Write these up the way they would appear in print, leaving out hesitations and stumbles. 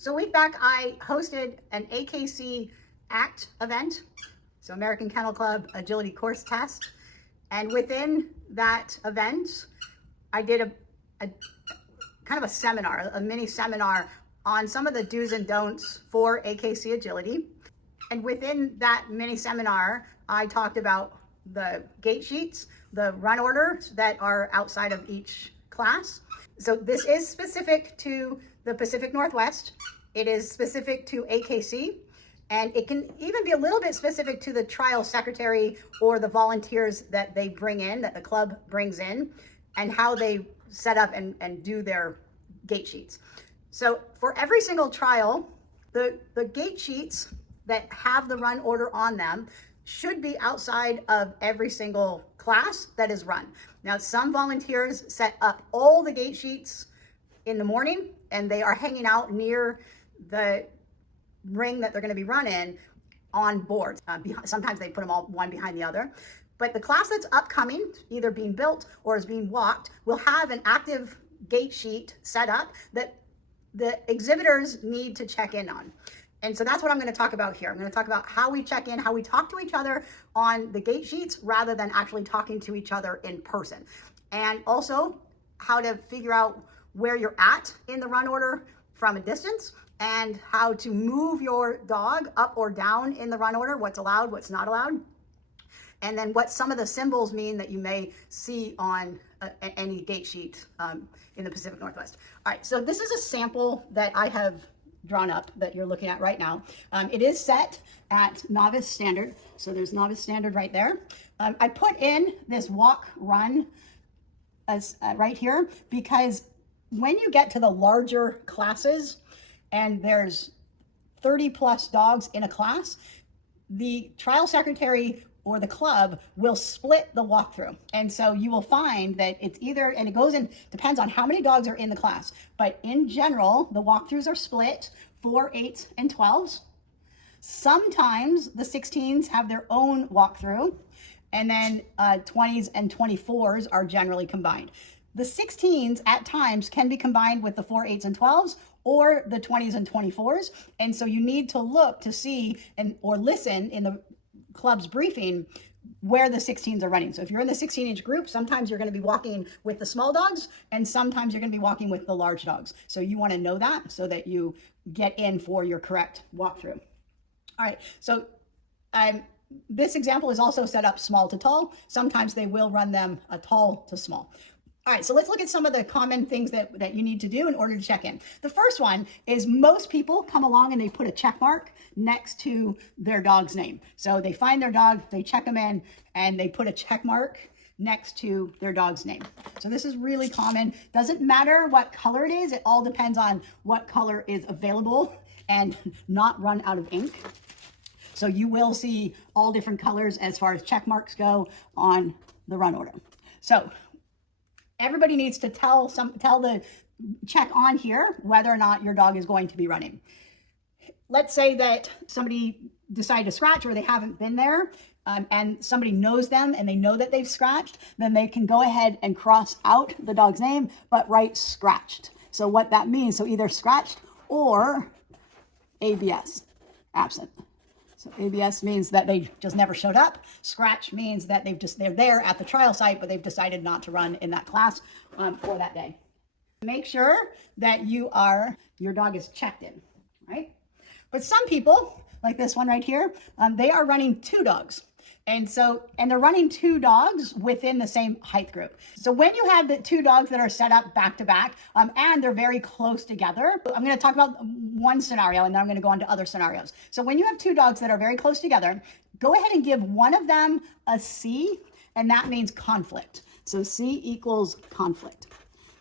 So a week back, I hosted an AKC ACT event, so American Kennel Club Agility Course Test. And within that event, I did a kind of a seminar, a mini seminar on some of the do's and don'ts for AKC agility. And within that mini seminar, I talked about the gate sheets, the run orders that are outside of each class. So this is specific to the Pacific Northwest. It is specific to AKC, and it can even be a little bit specific to the trial secretary or the volunteers that they bring in, that the club brings in, and how they set up and do their gate sheets. So for every single trial, the gate sheets that have the run order on them should be outside of every single class that is run. Now, some volunteers set up all the gate sheets in the morning, and they are hanging out near the ring that they're going to be run in on boards. Sometimes they put them all one behind the other. But the class that's upcoming, either being built or is being walked, will have an active gate sheet set up that the exhibitors need to check in on. And so that's what I'm going to talk about here. I'm going to talk about how we check in, how we talk to each other on the gate sheets rather than actually talking to each other in person. And also how to figure out where you're at in the run order from a distance, and how to move your dog up or down in the run order, what's allowed, what's not allowed, and then what some of the symbols mean that you may see on any gate sheet in the Pacific Northwest. All right, so this is a sample that I have drawn up that you're looking at right now. It is set at novice standard, so there's novice standard right there. I put in this walk run as right here because when you get to the larger classes and there's 30 plus dogs in a class, the trial secretary or the club will split the walkthrough. And so you will find that it's either, and it goes in, depends on how many dogs are in the class, but in general, the walkthroughs are split 4, 8, and 12s. Sometimes the 16s have their own walkthrough, and then 20s and 24s are generally combined. The 16s at times can be combined with the 4, 8s, and 12s, or the 20s and 24s. And so you need to look to see or listen in the club's briefing where the 16s are running. So if you're in the 16-inch group, sometimes you're going to be walking with the small dogs, and sometimes you're going to be walking with the large dogs. So you want to know that so that you get in for your correct walkthrough. All right, so this example is also set up small to tall. Sometimes they will run them tall to small. All right, so let's look at some of the common things that you need to do in order to check in. The first one is most people come along and they put a check mark next to their dog's name. So they find their dog, they check them in, and they put a check mark next to their dog's name. So this is really common. Doesn't matter what color it is. It all depends on what color is available and not run out of ink. So you will see all different colors as far as check marks go on the run order. So everybody needs to tell the check on here whether or not your dog is going to be running. Let's say that somebody decided to scratch or they haven't been there, and somebody knows them and they know that they've scratched, then they can go ahead and cross out the dog's name, but write scratched. So what that means, so either scratched or ABS, absent. So ABS means that they just never showed up. Scratch means that they're there at the trial site, but they've decided not to run in that class for that day. Make sure that your dog is checked in, right? But some people, like this one right here, they are running 2 dogs. And they're running 2 dogs within the same height group. So when you have the 2 dogs that are set up back to back, and they're very close together, I'm going to talk about one scenario and then I'm going to go on to other scenarios. So when you have 2 dogs that are very close together, go ahead and give one of them a C, and that means conflict. So C equals conflict.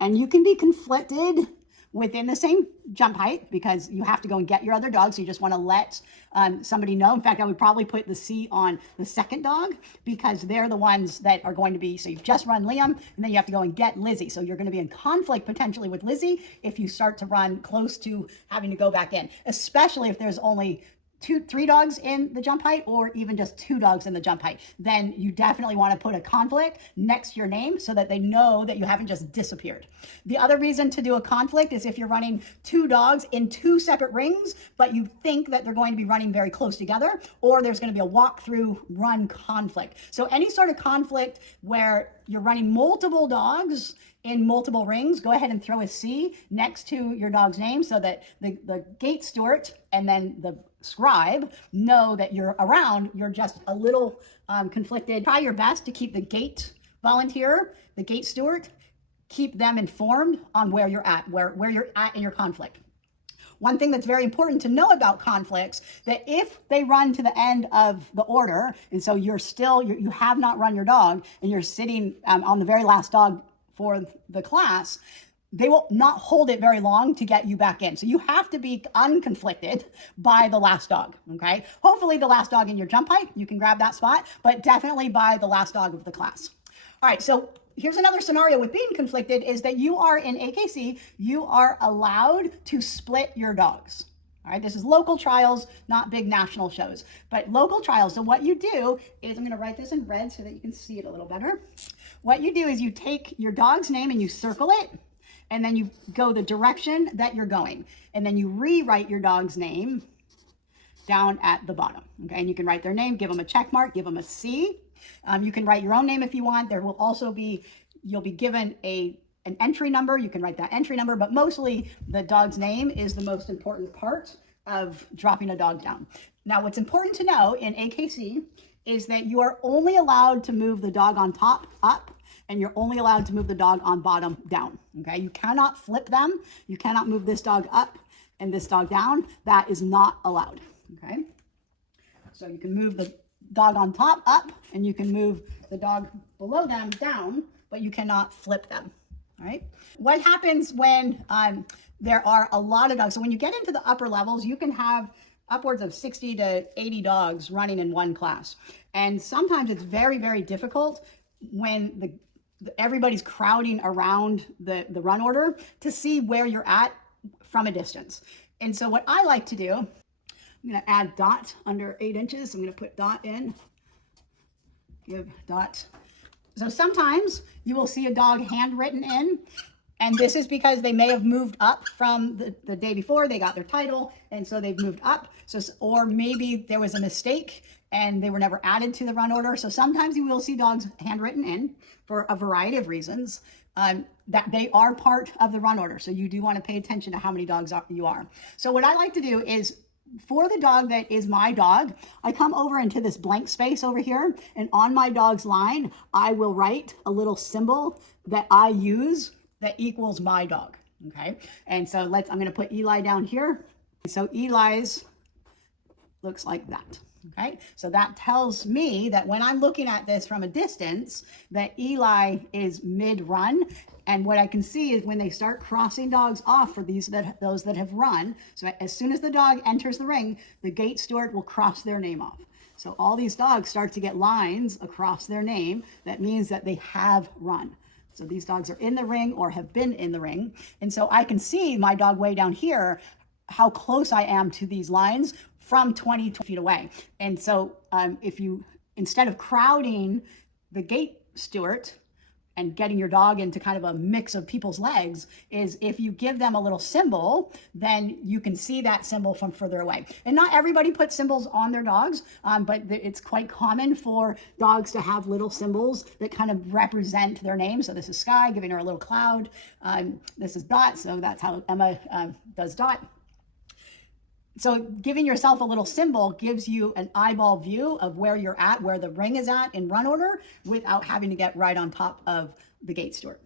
And you can be conflicted within the same jump height because you have to go and get your other dog. So you just want to let somebody know. In fact, I would probably put the C on the second dog because they're the ones that are going to be, so you've just run Liam and then you have to go and get Lizzie. So you're going to be in conflict potentially with Lizzie if you start to run close to having to go back in, especially if there's only three dogs in the jump height, or even just two dogs in the jump height, then you definitely want to put a conflict next to your name so that they know that you haven't just disappeared. The other reason to do a conflict is if you're running two dogs in two separate rings, but you think that they're going to be running very close together, or there's going to be a walk-through run conflict. So any sort of conflict where you're running multiple dogs in multiple rings, go ahead and throw a C next to your dog's name so that the gate steward and then the scribe know that you're around. You're just a little conflicted. Try your best to keep the gate volunteer, the gate steward, keep them informed on where you're at, where you're at in your conflict. One thing that's very important to know about conflicts, that if they run to the end of the order, and so you have not run your dog, and you're sitting on the very last dog for the class, they will not hold it very long to get you back in. So you have to be unconflicted by the last dog, okay? Hopefully the last dog in your jump height, you can grab that spot, but definitely by the last dog of the class. All right, so here's another scenario with being conflicted is that you are in AKC, you are allowed to split your dogs. All right, this is local trials, not big national shows, but local trials. So what you do is, I'm gonna write this in red so that you can see it a little better. What you do is you take your dog's name and you circle it, and then you go the direction that you're going. And then you rewrite your dog's name down at the bottom, okay? And you can write their name, give them a check mark, give them a C. You can write your own name if you want. There will also be, you'll be given an entry number. You can write that entry number, but mostly the dog's name is the most important part of dropping a dog down. Now, what's important to know in AKC is that you are only allowed to move the dog on top up, and you're only allowed to move the dog on bottom down, okay? You cannot flip them. You cannot move this dog up and this dog down. That is not allowed, okay? So you can move the dog on top up, and you can move the dog below them down, but you cannot flip them, all right? What happens when there are a lot of dogs? So when you get into the upper levels, you can have upwards of 60 to 80 dogs running in one class. And sometimes it's very, very difficult when everybody's crowding around the run order to see where you're at from a distance. And so what I like to do, I'm going to add dot under 8 inches. I'm going to put dot in, give dot. So sometimes you will see a dog handwritten in, and this is because they may have moved up from the day before. They got their title, and so they've moved up. So, or maybe there was a mistake and they were never added to the run order. So sometimes you will see dogs handwritten in for a variety of reasons, that they are part of the run order. So you do want to pay attention to how many dogs you are. So what I like to do is, for the dog that is my dog, I come over into this blank space over here, and on my dog's line, I will write a little symbol that I use that equals my dog, okay? And so I'm gonna put Eli down here. So Eli's looks like that, okay? So that tells me that when I'm looking at this from a distance, that Eli is mid-run. And what I can see is when they start crossing dogs off for those that have run, so as soon as the dog enters the ring, the gate steward will cross their name off. So all these dogs start to get lines across their name. That means that they have run. So these dogs are in the ring or have been in the ring. And so I can see my dog way down here, how close I am to these lines from 20 feet away. And so if you, instead of crowding the gate steward and getting your dog into kind of a mix of people's legs, is if you give them a little symbol, then you can see that symbol from further away. And not everybody puts symbols on their dogs, but it's quite common for dogs to have little symbols that kind of represent their name. So this is Sky, giving her a little cloud. This is Dot, so that's how Emma does Dot. So giving yourself a little symbol gives you an eyeball view of where you're at, where the ring is at in run order, without having to get right on top of the gate steward.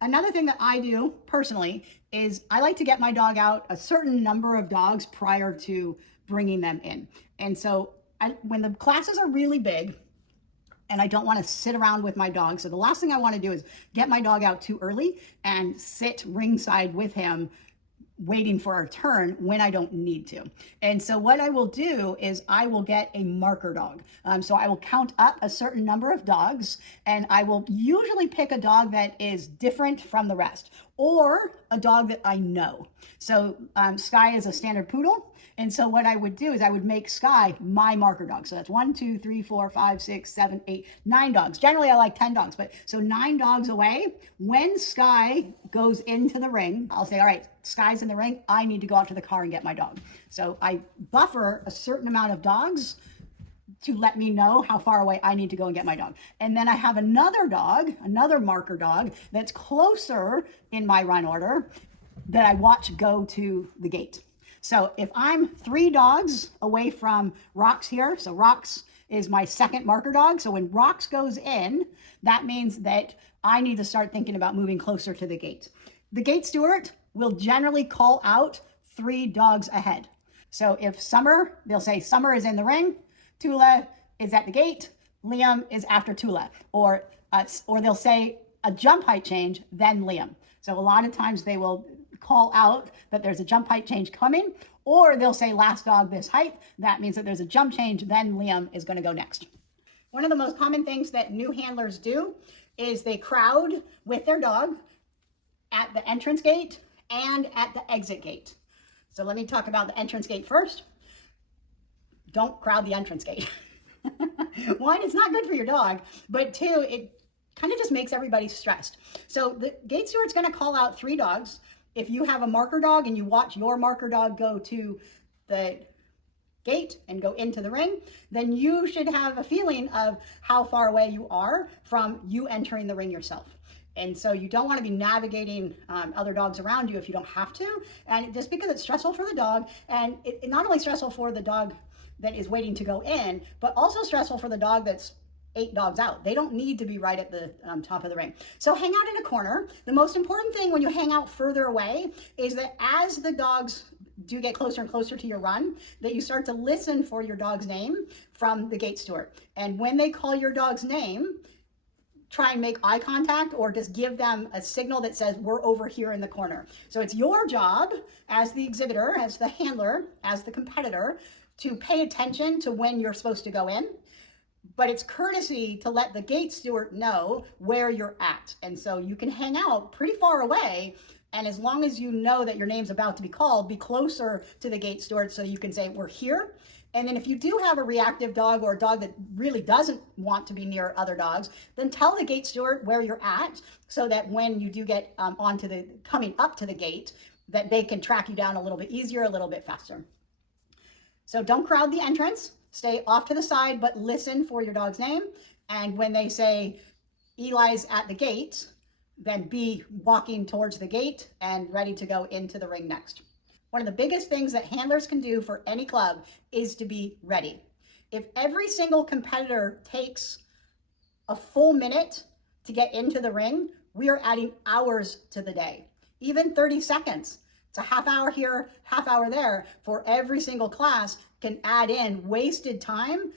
Another thing that I do personally is I like to get my dog out a certain number of dogs prior to bringing them in. And so when the classes are really big and I don't want to sit around with my dog, so the last thing I want to do is get my dog out too early and sit ringside with him waiting for a turn when I don't need to. And so what I will do is I will get a marker dog. So I will count up a certain number of dogs, and I will usually pick a dog that is different from the rest, or a dog that I know. So Sky is a standard poodle. And so what I would do is I would make Sky my marker dog. So that's 1, 2, 3, 4, 5, 6, 7, 8, 9 dogs. Generally, I like 10 dogs, but so 9 dogs away. When Sky goes into the ring, I'll say, all right, Sky's in the ring. I need to go out to the car and get my dog. So I buffer a certain amount of dogs to let me know how far away I need to go and get my dog. And then I have another dog, another marker dog that's closer in my run order that I watch go to the gate. So if I'm 3 dogs away from Rocks here, so Rocks is my second marker dog. So when Rocks goes in, that means that I need to start thinking about moving closer to the gate. The gate steward will generally call out 3 dogs ahead. So if Summer, they'll say Summer is in the ring, Tula is at the gate, Liam is after Tula, or they'll say a jump height change, then Liam. So a lot of times they will call out that there's a jump height change coming, or they'll say last dog this height. That means that there's a jump change, then Liam is going to go next. One of the most common things that new handlers do is they crowd with their dog at the entrance gate and at the exit gate. So let me talk about the entrance gate first. Don't crowd the entrance gate. 1, it's not good for your dog, but 2, it kind of just makes everybody stressed. So the gate steward's going to call out 3 dogs. If you have a marker dog and you watch your marker dog go to the gate and go into the ring, then you should have a feeling of how far away you are from you entering the ring yourself. And so you don't want to be navigating other dogs around you if you don't have to. And just because it's stressful for the dog, and it's not only stressful for the dog that is waiting to go in, but also stressful for the dog that's 8 dogs out. They don't need to be right at the top of the ring. So hang out in a corner. The most important thing when you hang out further away is that as the dogs do get closer and closer to your run, that you start to listen for your dog's name from the gate steward. And when they call your dog's name, try and make eye contact or just give them a signal that says we're over here in the corner. So it's your job as the exhibitor, as the handler, as the competitor, to pay attention to when you're supposed to go in. But it's courtesy to let the gate steward know where you're at. And so you can hang out pretty far away, and as long as you know that your name's about to be called, be closer to the gate steward so you can say, we're here. And then if you do have a reactive dog or a dog that really doesn't want to be near other dogs, then tell the gate steward where you're at so that when you do get coming up to the gate, that they can track you down a little bit easier, a little bit faster. So don't crowd the entrance. Stay off to the side, but listen for your dog's name. And when they say Eli's at the gate, then be walking towards the gate and ready to go into the ring next. One of the biggest things that handlers can do for any club is to be ready. If every single competitor takes a full minute to get into the ring, we are adding hours to the day. Even 30 seconds. It's a half hour here, half hour there for every single class can add in wasted time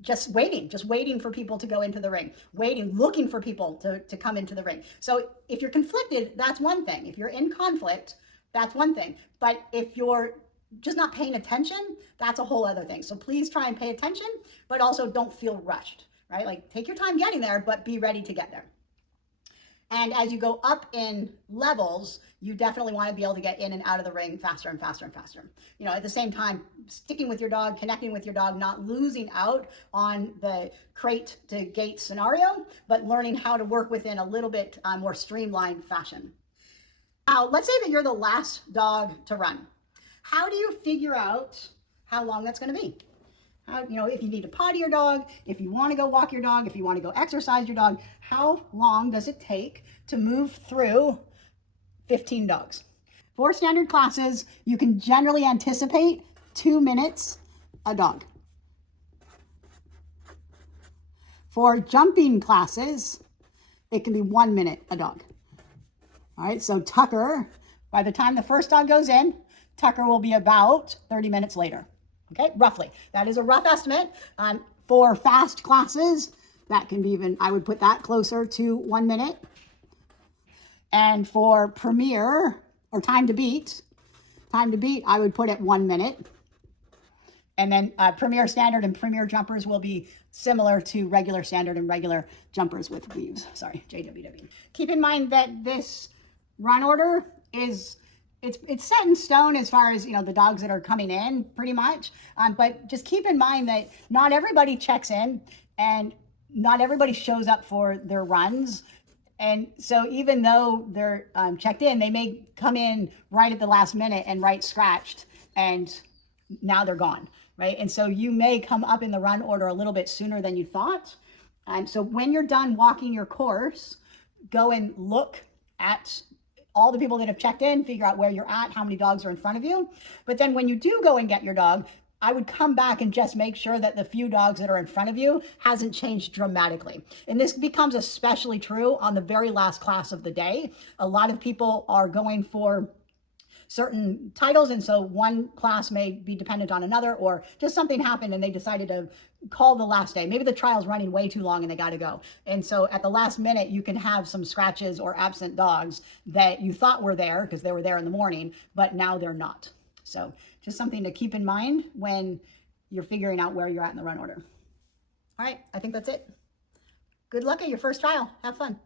just waiting for people to go into the ring, looking for people to come into the ring. So if you're conflicted, that's one thing. If you're in conflict, that's one thing. But if you're just not paying attention, that's a whole other thing. So please try and pay attention, but also don't feel rushed, right? Like take your time getting there, but be ready to get there. And as you go up in levels, you definitely want to be able to get in and out of the ring faster and faster and faster. You know, at the same time, sticking with your dog, connecting with your dog, not losing out on the crate to gate scenario, but learning how to work within a little bit more streamlined fashion. Now, let's say that you're the last dog to run. How do you figure out how long that's going to be? If you need to potty your dog, if you want to go walk your dog, if you want to go exercise your dog, how long does it take to move through 15 dogs? For standard classes, you can generally anticipate 2 minutes a dog. For jumping classes, it can be 1 minute a dog. All right, so Tucker, by the time the first dog goes in, Tucker will be about 30 minutes later. Okay, roughly. That is a rough estimate. For fast classes, that can be even, I would put that closer to 1 minute. And for Premier, or time to beat, I would put at 1 minute. And then Premier Standard and Premier Jumpers will be similar to regular standard and regular jumpers with weaves. Sorry, JWW. Keep in mind that this run order is, it's set in stone as far as, you know, the dogs that are coming in pretty much. But just keep in mind that not everybody checks in and not everybody shows up for their runs. And so even though they're checked in, they may come in right at the last minute and right scratched, and now they're gone, right? And so you may come up in the run order a little bit sooner than you thought. And so when you're done walking your course, go and look at all the people that have checked in, figure out where you're at, how many dogs are in front of you. But then when you do go and get your dog, I would come back and just make sure that the few dogs that are in front of you hasn't changed dramatically. And this becomes especially true on the very last class of the day. A lot of people are going for certain titles, and so one class may be dependent on another, or just something happened and they decided to call the last day. Maybe the trial's running way too long and they got to go. And so at the last minute, you can have some scratches or absent dogs that you thought were there because they were there in the morning, but now they're not. So just something to keep in mind when you're figuring out where you're at in the run order. All right, I think that's it. Good luck at your first trial. Have fun.